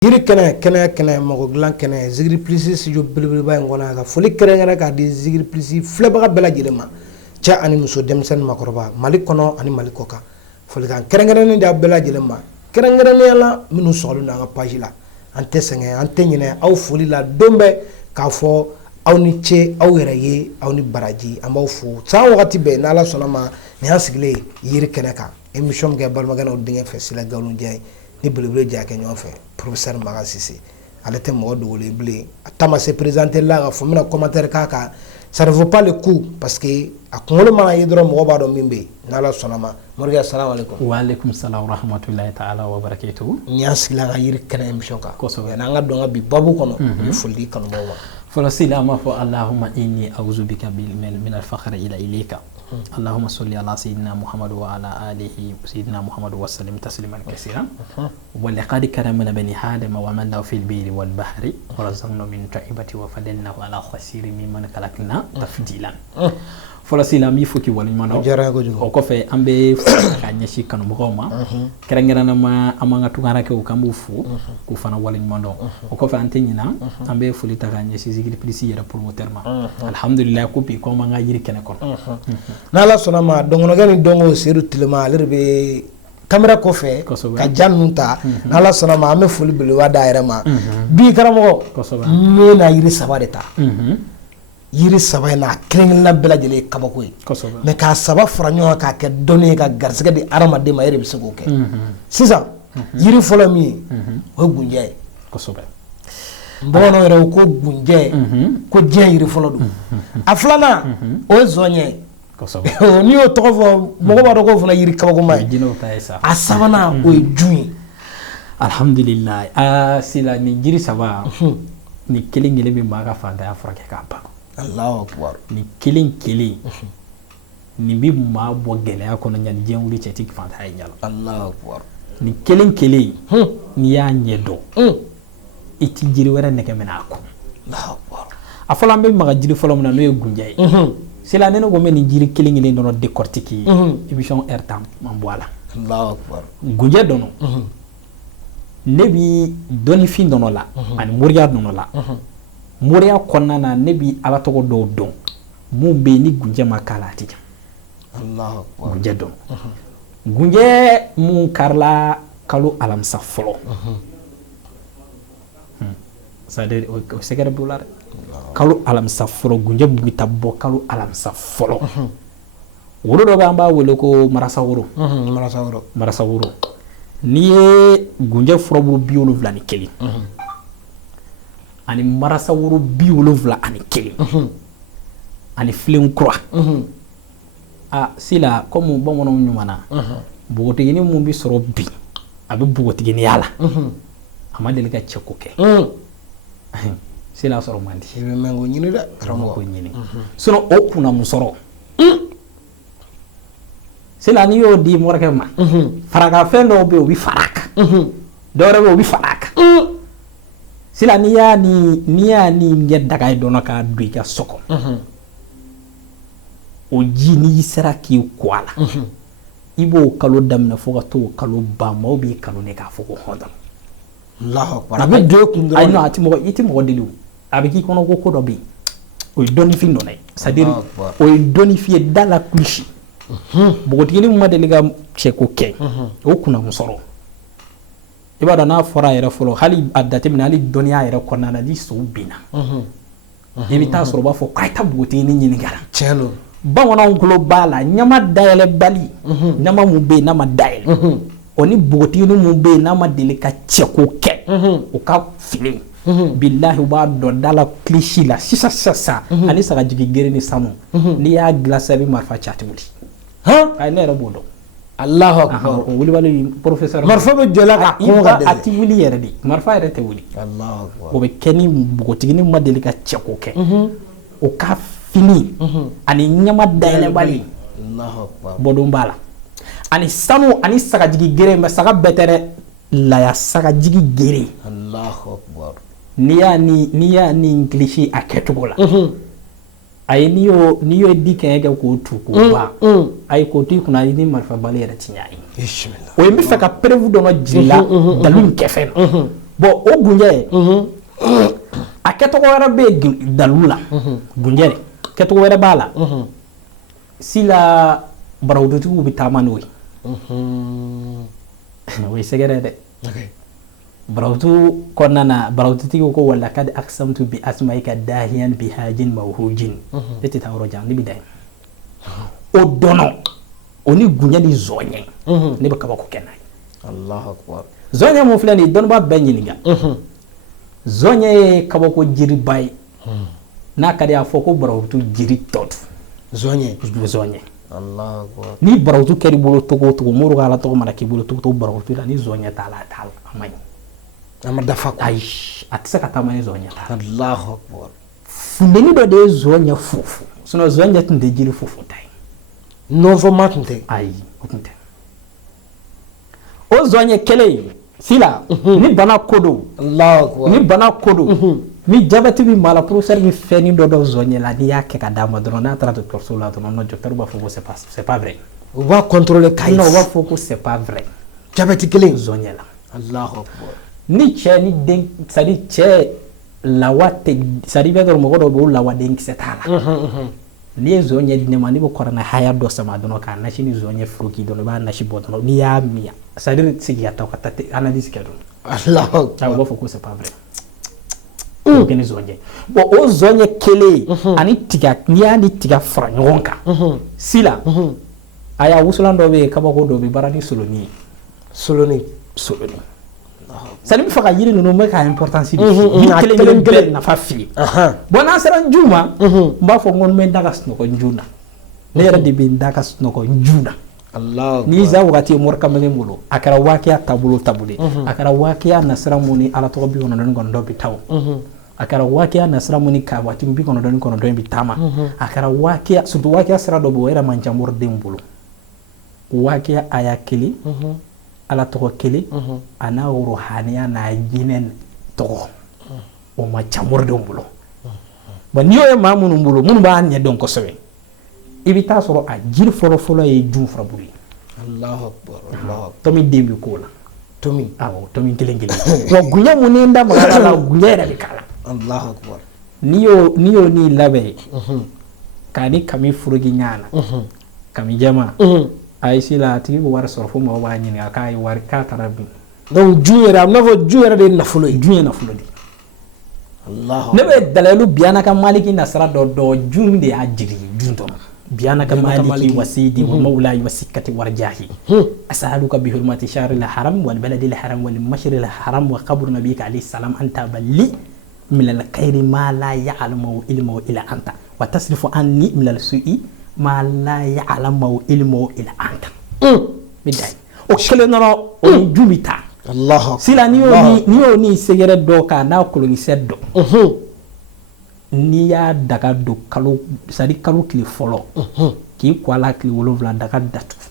Yiri kɛnɛ mɔgɔ dilan kɛnɛ Zigiri Plus studio belebeleba in kɔnɔ ka foli kɛrɛnkɛrɛn k'a di Zigiri Plus filɛbaga bɛɛ lajɛlen ma cɛ ani muso denmisɛnnin makɔrɔba Mali kɔnɔ ani Mali kɔkan folikan kɛrɛnkɛrɛnnen d'aw bɛɛ lajɛlen ma kɛrɛnkɛrɛnnenya la minnu sɔgɔlen don an ka page la an tɛ sɛgɛn an tɛ ɲinɛ aw foli la don bɛɛ k'a fɔ aw ni ce aw yɛrɛ ye aw ni baraji an b'aw fo san wagati bɛɛ n'Ala sɔnna ma nin y'an sigilen yiri kɛnɛ kan émission min kɛ balimakɛ n'aw denkɛ fɛ Sila Gawulo Njayi ni belebele jɛ kɛ ɲɔgɔn fɛ professeur Maga Cissé ale tɛ mɔgɔ dogolen bilen a ta ma se présenter la ka fɔ n bɛna commentaire k'a kan ça ne vaut pas le coup parce que a kunkolo mana ye dɔrɔn mɔgɔ b'a dɔn min bɛ yen n'Ala sɔnna ma Morikɛ assalamu alaikum. Wa alaikum salam wa rahmatullahi ta'ala wa barakatuhu. Ni y'an sigilen an ka yiri kɛnɛ émission kan kosɛbɛ n'an ka don ka bi babu kɔnɔ u ye foli di kanubaw ma. Fɔlɔ Sila an b'a fɔ Allahumma inni a'udhu bika min al-fakhri ila ilayka. Allahumma salli ala sayyidina Muhammad wa ala alihi sayyidina Muhammad wa sallim tasliman kaseeran. Wa laqad karamna bani Adam wa amanna fil birri wal bahri wa razaqna min ta'ibati wa fadalnahu ala khasirin mimman khalaqna tafdilan. Fɔlɔ Sila mi fo ki waliɲuman dɔn o kɔfɛ an bɛ ka ɲɛsin kanubagaw ma kɛrɛnkɛrɛnnama an b'an ka tunkarakɛw k'an b'u fo k'u fana waliɲuman dɔn o kɔfɛ an tɛ ɲina an bɛ foli ta ka ɲɛsin Zigiri Plus yɛrɛ promoteur ma alhamdulillah ko bi ko an b'an ka yiri kɛnɛ kɔnɔ n'Ala sɔnna ma dɔnkɔnɔkɛ ni dɔnko Seydou Tilema ale de bɛ caméra kɔfɛ ka ja ninnu ta n'Ala sɔnna ma an bɛ foli belebeleba d'a yɛrɛ ma bi karamɔgɔ n bɛna yiri saba de ta yiri saba in na kelen-kelenna bɛɛ lajɛlen ye kabako ye mais k'a saba fara ɲɔgɔn kan k'a kɛ dɔnni ye ka garisɛgɛ di hadamaden ma e de bɛ se k'o kɛ sisan yiri fɔlɔ min ye o ye gunjɛ ye bamananw yɛrɛ ko gunjɛ ko diɲɛ yiri fɔlɔ don a filanan o ye zɔnɲɛ ye n'i y'o tɔgɔ fɔ mɔgɔ b'a dɔn k'o fana yiri kabakoma ye a sabanan o ye jun ye alhamdulillah Sila nin jiri saba ni kelen-kelen min b'a ka fantanya furakɛ k'a ban Allahu akbar ni kelen-kelen ni bi maa bɔ gɛlɛya kɔnɔ ɲani diɲɛ wuli cɛ ti fantanya ye ɲala Allahu akbar ni kelen-kelen n'i y'a ɲɛ dɔn i ti jiri wɛrɛ nɛgɛ minɛ a kɔ Allahu akbar a fɔlɔ an bɛ maga jiri fɔlɔ min na n'o ye gunjɛ ye Sila ne ko n bɛ nin jiri kelen-kelen dɔrɔn décortiquer émission heure temps man bɔ a la Allahu akbar gunjɛ dɔnɔ ne bi dɔnnifin dɔnɔ la ani moriya dɔnɔ la moriya kɔnɔna na ne bi ala tɔgɔ dɔw dɔn mun bɛ yen ni gunjɛ ma k'a la a ti jan Allahu akbar gunjɛ dɔn gunjɛ mun karila kalo alamisa fɔlɔ c'est-à-dire o sɛgɛrɛ b'o la dɛ kalo alamisa fɔlɔ gunjɛ bɛ taa bɔ kalo alamisa fɔlɔ woro dɔ bɛ an b'a wele ko marasa woro n'i ye gunjɛ furabulu 71 ani marasa woro 71 ani filen kura Sila comme bamananw ɲumanna bogotigini mun bi sɔrɔ bi a bɛ bogotiginiya la a ma deli ka cɛ ko kɛ Sila sɔrɔ man di i bɛ mɛn ko ɲini dɛ karamɔgɔ ko ɲini sinon o kunnamusɔrɔ Sila n'i y'o di mɔrikɛ ma farakafɛn dɔw bɛ yen o bɛ fara a kan dɔw wɛrɛ bɛ yen o bɛ fara a kan Sila n'i y'a ni ɲɛ daga ye dɔrɔn k'a don i ka so kɔnɔ o ji n'i sera k'i ko a la i b'o kalo daminɛ fo ka t'o kalo ban maaw b'i kanu ne k'a fɔ ko hɔndɔn Allahu akbar a bɛ don e kun dɔrɔn i tɛ mɔgɔ deli o a bɛ k'i kɔnɔ ko dɔ bɛ yen o ye dɔnnifin dɔ ye c'est-à-dire o ye dɔnnifin ye da la kulusi bogotigini min ma deli ka cɛ ko kɛ o kunnamusɔrɔ i b'a dɔn n'a fɔra yɛrɛ fɔlɔ hali a jateminɛ hali dɔnniya yɛrɛ kɔnɔna na ni sow binna i bɛ taa sɔrɔ u b'a fɔ k'a ta bogotigini ɲininka tiɲɛ don bamananw tulo b'a la ɲama dayɛlɛ bali ɲama mun bɛ yen n'a ma dayɛlɛ o ni bogotigini mun bɛ yen n'a ma deli ka cɛko kɛ o ka fili bilahi u b'a dɔn da la kilisi la sisan ani sagajigi gere ni sanu n'i y'a gilansa i bɛ marifa ci a tɛ wuli ne yɛrɛ b'o dɔn Allahu akbar o wulibali professeur marifa bɛ jɔ la ka kɔn ka dɛsɛ a ti wuli yɛrɛ de marifa yɛrɛ tɛ wuli Allahu akbar o bɛ kɛ ni bogotigini ma deli ka cɛko kɛ o ka fini ani ɲama dayɛlɛbali Allahu akbar bɔdon b'a la ani sanu ani sagajigi gere mais saga bɛɛ tɛ dɛ laya sagajigi gere Allahu akbar n'i y'a ni gilisi a kɛcogo la ayi n'i y'o di kɛɲɛ kɛ k'o tu k'o ban ayi k'o to i kunna i ni marifa bali yɛrɛ ti ɲɛ a ye o ye n bɛ fɛ ka preuve dɔ jira i la dalu in kɛfɛ na bon o gunjɛ a kɛtɔgɔ wɛrɛ bɛ dalu la gunjɛ kɛtɔgɔ wɛrɛ b'a la sila barawudutigiw bɛ taama n'o ye o ye sɛgɛrɛ dɛ barawutu kɔnɔna na barawudutigiw ko wala kad aqsamtu bi asma'ika dahiyan bi hajin mawhujin e tɛ taa yɔrɔ jan ne bɛ da yen o dɔnɔ o ni gunjɛ ni zɔɲɛ ne bɛ kabako kɛ n'a ye Allahu akbar zɔɲɛ mun filɛ nin ye dɔnnibaa bɛɛ ɲininka zɔɲɛ ye kabako jiriba ye n'a ka di a fɔ ko barawutu jiri tɔ zɔɲɛ Allahu akbar ni barawutu kɛr'i bolo togo o togo Modibo ka Ala tɔgɔ mana k'i bolo togo o togo barawutu la ni zɔɲɛ t'a la a man ɲi a ma dafa ko ayi a tɛ se ka taama ni zɔɲɛ t'a la Allahu akbar funteni dɔ de ye zɔɲɛ fufu sinon zɔɲɛ tun tɛ jiri fufu ta ye nɔnfɔma tun tɛ ayi o tun tɛ o zɔɲɛ kelen sila ni bana ko don Allahu akbar ni bana ko don ni jabɛti bɛ maa la professeur bɛ fɛnnin dɔ dɔn zɔɲɛ la n'i y'a kɛ ka d'a ma dɔrɔn n'a taara dɔgɔtɔrɔso la dɔrɔn docteur b'a fɔ ko c'est pas vrai u b'a contrôler k'a ye non u b'a fɔ ko c'est pas vrai jabɛti kelen zɔɲɛ la Allahu akbar ni cɛ ni den c'est à dire cɛ lawa tɛ c'est à dire i b'a dɔn mɔgɔ dɔw bɛ yen o lawa denkisɛ t'a la n'i ye zɔɲɛ di ne ma ne bɛ kɔrɔna haya dɔ sama dɔrɔn k'a nasi ni zɔɲɛ foroki dɔrɔn i b'a nasi bɔ dɔrɔn n'i y'a min c'est à dire sigi ka taa ka taa analyse kɛ dɔrɔn Allahu akbar u b'a fɔ ko c'est pas vrai o kɛ ni zɔɲɛ bon o zɔɲɛ kelen ani tiga n'i y'a ni tiga fara ɲɔgɔn kan sila a y'a wusulan dɔ bɛ yen kabako dɔ bɛ baara ni soloni ye soloni c'est à dire n bɛ fɛ ka yiri ninnu n bɛ ka importance di yiri kelen kelen nafa f'i ye bon n'an sera nju ma n b'a fɔ n ko n bɛ n da ka sunɔgɔ nju na ne yɛrɛ de bɛ n da ka sunɔgɔ nju na ni za wagati ye mori kamalen bolo a kɛra wakiya taabolo taabolo a kɛra wakiya nasira mun ni ala tɔgɔ 99 bɛ taa a kɛra wakiya nasira mun ni ka waati 99 bɛ taama a kɛra wakiya surtout wakiya sira dɔ bɛ o yɛrɛ man ca moridenw bolo wakiya aya kelen ala tɔgɔ kelen a n'a ruhaniya n'a jinɛ tɔgɔ o ma ca moridenw bolo bon n'i y'o ye maa minnu bolo minnu b'a ɲɛdɔn kosɛbɛ i bɛ taa sɔrɔ a jiri fɔlɔ-fɔlɔ ye jun furabulu ye Allahu akbar tomi den bɛ k'o la tomi awɔ tomi kelen wa gunjɛ mun ni n da maga la gunjɛ yɛrɛ bɛ k'a la Allahu akbar n'i y'o ni labɛn k'a ni kami foroki ɲɔgɔn na kami jɛma a ye si la a tigi bɛ wari sɔrɔ fo mɔgɔw b'a ɲininka k'a ye wari k'a taara bin donc jun yɛrɛ a bɛ n'a fɔ jun yɛrɛ de ye nafolo ye jun ye nafolo de Allahu ne bɛ dalalu biyana ka maliki nasara dɔ jun de y'a jigi jun dɔn biyana ka maliki wasidi wa mawlayi wa sikkati warjahi asaluka bi hurmati shahril haram wal baladil haram wal mashril haram wa qabr nabiyika alayhi salam anta balli min al khairi ma la ya'lamu ilmu ila anta wa tasrifu anni min al su'i ma la ya'lamu ilmu ila anta midai o kelen nɔrɔ o ni jun bɛ taa sila n'i y'o ni sɛgɛrɛ dɔ k'a n'a kolonkisɛ dɔn n'i y'a daga don kalo tile fɔlɔ k'i ko a la tile 7 daga datugu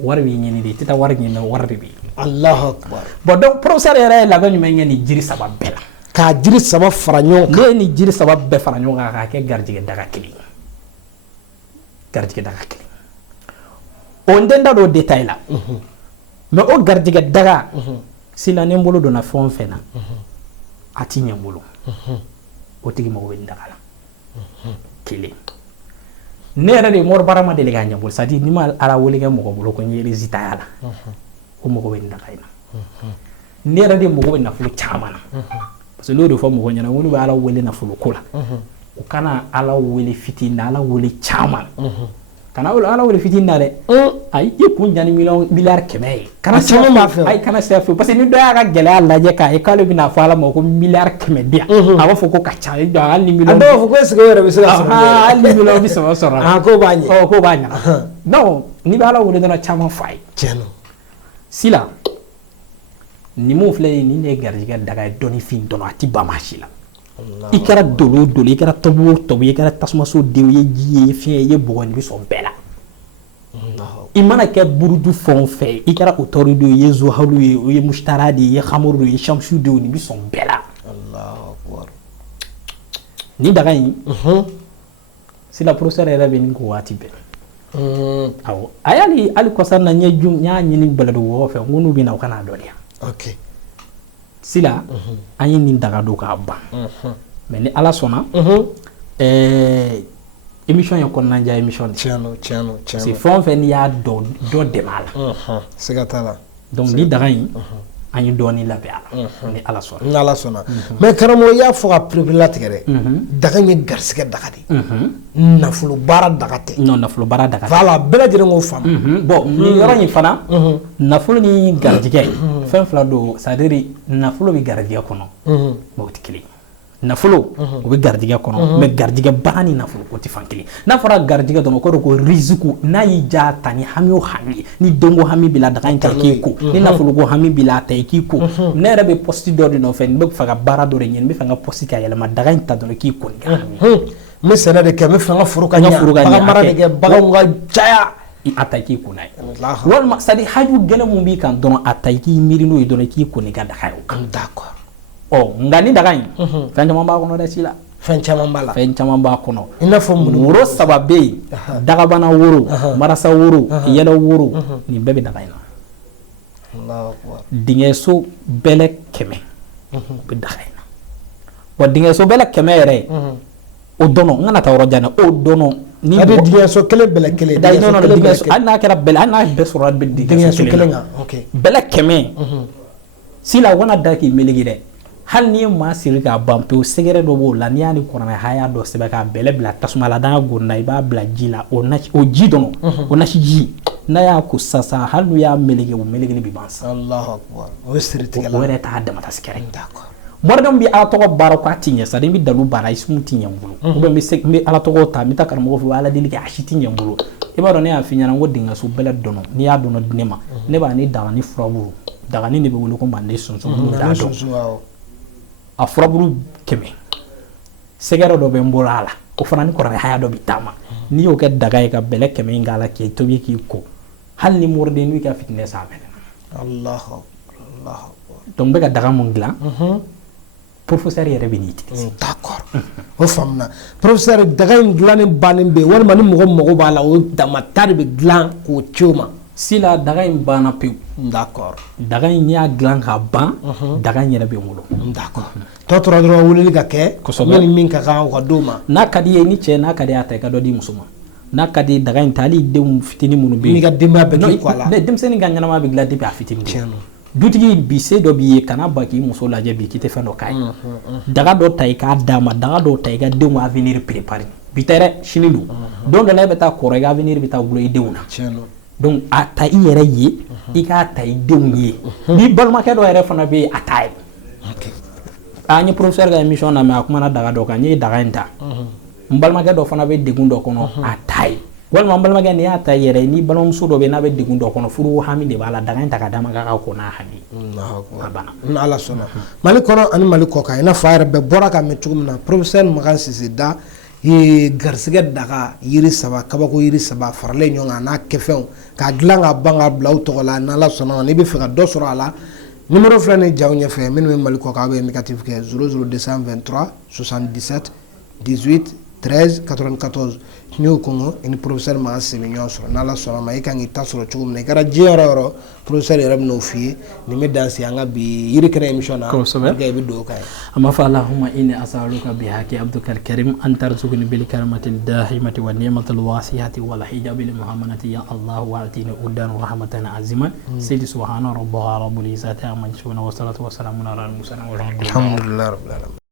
wari b'i ɲini de i tɛ taa wari ɲini wari de b'i ye Allahu akbar bon donc professeur yɛrɛ ye labɛn jumɛn kɛ nin jiri saba bɛɛ la k'a jiri saba fara ɲɔgɔn kan ne ye nin jiri saba bɛɛ fara ɲɔgɔn kan k'a kɛ garijɛgɛ daga kelen o n tɛ n da don o détail la mais o garijɛgɛ daga sila ni n bolo donna fɛn o fɛn na a ti ɲɛ n bolo o tigi mago bɛ nin daga la kelen ne yɛrɛ de mori baara ma deli k'a ɲɛ bolo c'est à dire ni ma ala wele kɛ mɔgɔ bolo ko n ye résultat y'a la o mago bɛ nin daga in na ne yɛrɛ de mago bɛ nafolo caman na parce que n'o de fɔ mɔgɔ ɲɛna olu bɛ ala wele nafolo ko la u kana ala wele fitinin na ala wele caman kana ala wele fitinin na dɛ ayi i kun jan ni miliyari 100 ye kana caman b'a fɛ ayi kana se fɛ parce que ni dɔ y'a ka gɛlɛya lajɛ k'a ye k'ale bɛna fɔ ala ma ko miliyari 100 di yan a b'a fɔ ko ka ca hali ni miliyɔn a dɔw b'a fɔ ko est-ce que o yɛrɛ bɛ se ka sɔrɔ hali ni miliyɔn bɛ sɔrɔ a ko b'a ɲɛ ko b'a ɲɛna donc n'i bɛ ala wele dɔrɔn caman f'a ye tiɲɛ sila ni mun filɛ nin ye nin de ye garijɛgɛ daga ye dɔnnifin dɔn a ti ban maa si la i kɛra dolo dolo i kɛra tobi o tobi i kɛra tasumaso den i ye ji ye i ye fiɲɛ ye i ye bɔgɔ i bɛ sɔn bɛɛ la i mana kɛ buruju fɛn o fɛn i kɛra otɔri de ye i ye zohalu ye o ye musitara de ye i ye hamuru de ye i ye shamsu de ye nin bɛ sɔn bɛɛ la ni daga in sila professeur yɛrɛ bɛ nin ko waati bɛɛ awɔ a y'ali hali kɔsa na n y'a ɲini baladu wɔɔrɔ fɛ n ko n'u bɛ na u kana dɔn yan ok sila an ye nin daga do k'a ban mais ni ala sɔnna émission ye kɔnɔna ja émission de parce que fɛn o fɛn n'i y'a dɔn dɔ dɛmɛ a la siga t'a la donc ni daga in an ye dɔɔni labɛn a la ni ala sɔnna ni ala sɔnna mais karamɔgɔ y'a fɔ ka perepe latigɛ dɛ daga in ye garisɛgɛ daga de nafolo baara daga tɛ non nafolo baara daga tɛ voilà bɛɛ lajɛlen k'o faamu bon nin yɔrɔ in fana nafolo ni garijɛgɛ fɛn fila don c'est à dire nafolo bɛ garijɛgɛ kɔnɔ mais o tɛ kelen nafolo o bɛ garijɛgɛ kɔnɔ mais garijɛgɛ baara ni nafolo o tɛ fan kelen n'a fɔra garijɛgɛ dɔrɔn o kɔrɔ ko riziku n'a y'i ja ta ni hami o hami ni donko hami b'i la daga in ta i k'i ko ni nafolo ko hami b'i la a ta i k'i ko ne yɛrɛ bɛ poste dɔ de nɔfɛ n bɛ fɛ ka baara dɔ de ɲini n bɛ fɛ n ka poste ka yɛlɛma daga in ta dɔrɔn i k'i ko ni hami n bɛ sɛnɛ de kɛ n bɛ fɛ n ka foro ka ɲɛ bagan mara de kɛ baganw ka caya a ta i k'i ko n'a ye walima c'est à dire haju gɛlɛn mun b'i kan dɔrɔn a ta i k'i miiri n'o ye dɔrɔn i k'i ko n'i ka daga ye o kan d'accord nka ni daga in fɛn caman b'a kɔnɔ dɛ si la fɛn caman b'a la fɛn caman b'a kɔnɔ i n'a fɔ mun woro saba bɛ yen dagabana woro marasa woro yɛlɛ woro nin bɛɛ bɛ daga in na dingɛso bɛlɛ 100 o bɛ daga in na wa dingɛso bɛlɛ 100 yɛrɛ o dɔnɔ n kana taa yɔrɔ jan dɛ o dɔnɔ ni dingɛso kelen bɛlɛ kelen dingɛso hali n'a kɛra bɛlɛ hali n'a bɛɛ sɔrɔ dingɛso kelen kan bɛlɛ 100 si la wana da k'i melege dɛ hali n'i ye maa siri k'a ban pewu sɛgɛrɛ dɔ b'o la n'i y'a ni kɔrɔnɛ haya dɔ sɛbɛn k'a bɛlɛ bila tasuma la n'a gonna i b'a bila ji la o ji dɔnɔ o nasi ji n'a y'a ko sisan hali n'u y'a melege o melegeli bɛ ban sa Allahu akbar o ye siritigɛ la o yɛrɛ t'a damata sikɛrɛ mɔrɔdɔn bɛ ala tɔgɔ baara k'a ti ɲɛ sa de n bɛ dalu baara ismu ti ɲɛ n bolo ou bien n bɛ ala tɔgɔ ta n bɛ taa karamɔgɔ fɛ ala deli kɛ a si ti ɲɛ n bolo i b'a dɔn ne y'a f'i ɲɛna n ko dingɛso bɛlɛ dɔnɔ n'i y'a dɔnɔ di ne ma ne b'a ni daga ni furaburu dagani de bɛ wele ko manden sunsun t'a dɔn a furaburu 100 sɛgɛrɛ dɔ bɛ n bolo a la o fana ni kɔrɔkɛ haya dɔ bɛ taama n'i y'o kɛ daga ye ka bɛlɛ 100 in k'a la k'i tobi k'i ko hali ni mɔrɔden n'u ka fitinɛ sanfɛ Allahu donc n bɛ ka daga mun dilan professeur yɛrɛ bɛ n'i tigɛ d'accord o faamuna professeur daga in dilanni bannen bɛ walima ni mɔgɔ mago b'a la o damata de bɛ dilan k'o ci o ma si la daga in banna pewu d'accord daga in n'i y'a dilan ka ban daga in yɛrɛ bɛ n bolo d'accord tɔ tora dɔrɔn weleli ka kɛ ni min ka kan o ka d'o ma n'a ka di ye ni cɛ n'a ka di a ta i ka dɔ di muso ma n'a ka di daga in ta hali denw fitinin minnu bɛ yen n'i ka denbaya bɛ k'i kɔ a la denmisɛnnin ka ɲɛnama bɛ dilan depuis a fitinin dutigi bi se dɔ b'i ye kana ba k'i muso lajɛ bi k'i tɛ fɛn dɔ k'a ye daga dɔ ta i k'a d'a ma daga dɔ ta i ka denw ka avenir préparer bi tɛ dɛ sini don don dɔ la e bɛ taa kɔrɔ i ka avenir bɛ taa gulɔ i denw na donc a ta i yɛrɛ ye i k'a ta i denw ye ni balimakɛ dɔ yɛrɛ fana bɛ yen a t'a ye n ye professeur ka émission lamɛn a kumana daga dɔ kan n ye daga in ta n balimakɛ dɔ fana bɛ degun dɔ kɔnɔ a t'a ye walima n balimakɛ n'i y'a ta i yɛrɛ ni balimamuso dɔ bɛ yen n'a bɛ degun dɔ kɔnɔ furu hami de b'a la daga in ta ka d'a ma k'a ka ko n'a hami a banna ni ala sɔnna mali kɔnɔ ani mali kɔ kan i n'a fɔ a yɛrɛ bɛɛ bɔra ka mɛn cogo min na professeur Makan Sise Da ye garisɛgɛ daga yiri saba kabako yiri saba faralen ɲɔgɔn kan n'a kɛfɛnw k'a dilan ka ban ka bila u tɔgɔ la n'ala sɔnna n'i bɛ fɛ ka dɔ sɔrɔ a la numéro filɛ nin jaw ɲɛfɛ minnu bɛ mali kɔ kan a bɛ négatif kɛ 00223 77 18 13 94 n y'o kɔngɔ i ni professeur Makan Sise bɛ ɲɔgɔn sɔrɔ n'ala sɔnna ma i kan k'i ta sɔrɔ cogo min na i kɛra diɲɛ yɔrɔ o yɔrɔ professeur yɛrɛ bɛ n'o f'i ye nin bɛ dan sigi an ka bi yiri kɛnɛ émission na i bɛ dugawu k'a ye an b'a fɔ allahumma inni as'aluka bihaqi abdukal karim an tarzuqni bil karamati dahimati wa ni'mati wasiyati wal hijabi li muhammadati ya allah wa atini udan wa rahmatan aziman sayyidi subhana rabbika rabbul izzati amma yasifun wa salatu wa salamun ala al mursalin walhamdulillahi rabbil alamin